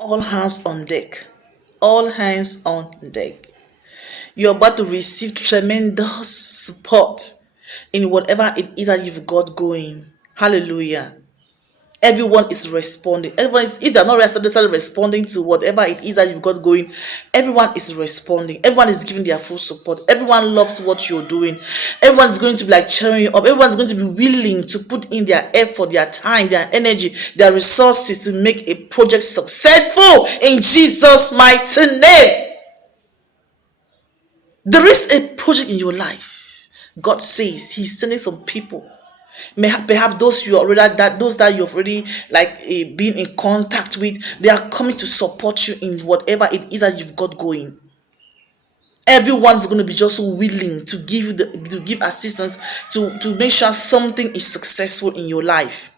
All hands on deck. All hands on deck. You're about to receive tremendous support in whatever it is that you've got going. Hallelujah. Everyone is responding. Everyone is, if they're not necessarily responding to whatever it is that you've got going, everyone is responding. Everyone is giving their full support. Everyone loves what you're doing. Everyone's going to be like cheering you up. Everyone's going to be willing to put in their effort, their time, their energy, their resources to make a project successful in Jesus' mighty name. There is a project in your life. God says He's sending some people. Perhaps those you already those that you've already been in contact with, they are coming to support you in whatever it is that you've got going. Everyone's going to be just willing to give assistance to make sure something is successful in your life.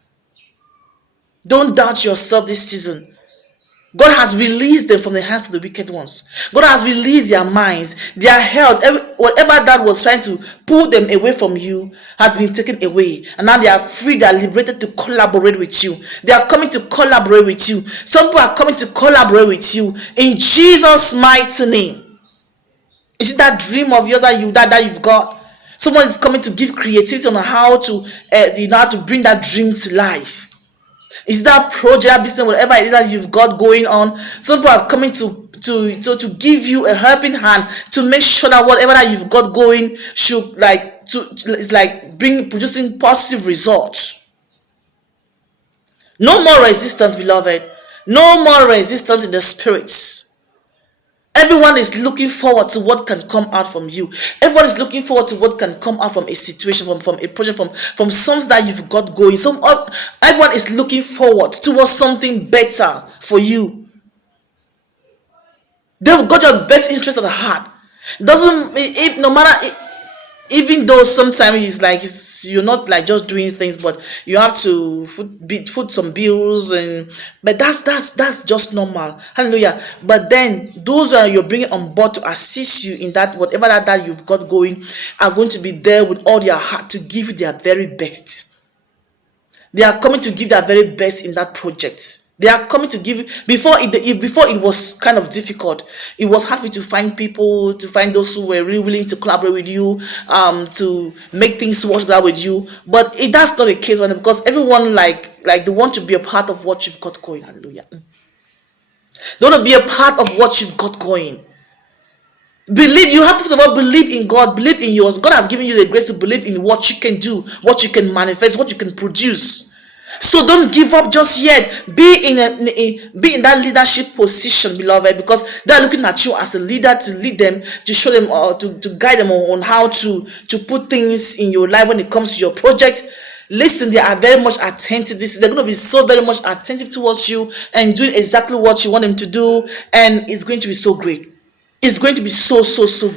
Don't doubt yourself this season. God has released them from the hands of the wicked ones. God has released their minds, their health, whatever that was trying to pull them away from you has been taken away. And now they are free, they are liberated to collaborate with you. They are coming to collaborate with you. Some people are coming to collaborate with you in Jesus' mighty name. Is it that dream of yours that you've got? Someone is coming to give creativity on how to how to bring that dream to life. Is that project, business, whatever it is that you've got going on? Some people are coming to give you a helping hand to make sure that whatever that you've got going should producing positive results. No more resistance, beloved. No more resistance in the spirits. Everyone is looking forward to what can come out from you. Everyone is looking forward to what can come out from a situation, from a project, from something that you've got going. Everyone is looking forward towards something better for you. They've got your best interest at heart. Even though sometimes you're not like just doing things, but you have to foot some bills, but that's just normal. Hallelujah. But then those you're bringing on board to assist you in that whatever that you've got going are going to be there with all their heart to give you their very best. They are coming to give their very best in that project. They are coming to give. Before it was kind of difficult. It was hard for you to find people, to find those who were really willing to collaborate with you, to make things work out with you. But that's not the case right now, because everyone they want to be a part of what you've got going. Hallelujah. They want to be a part of what you've got going. Believe. You have to first of all believe in God. Believe in yours. God has given you the grace to believe in what you can do, what you can manifest, what you can produce. So don't give up just yet. Be in that leadership position, beloved, because they're looking at you as a leader to lead them, to show them or to guide them on how to put things in your life when it comes to your project. Listen, they are very much attentive. They're going to be so very much attentive towards you and doing exactly what you want them to do, and it's going to be so great. It's going to be so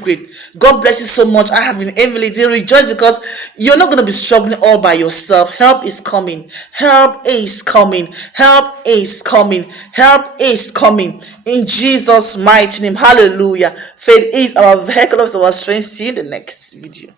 great. God bless you so much. I have been Emily. Rejoice, because you're not going to be struggling all by yourself. Help is coming. Help is coming. Help is coming. Help is coming. In Jesus' mighty name. Hallelujah. Faith is our vehicle of our strength. See you in the next video.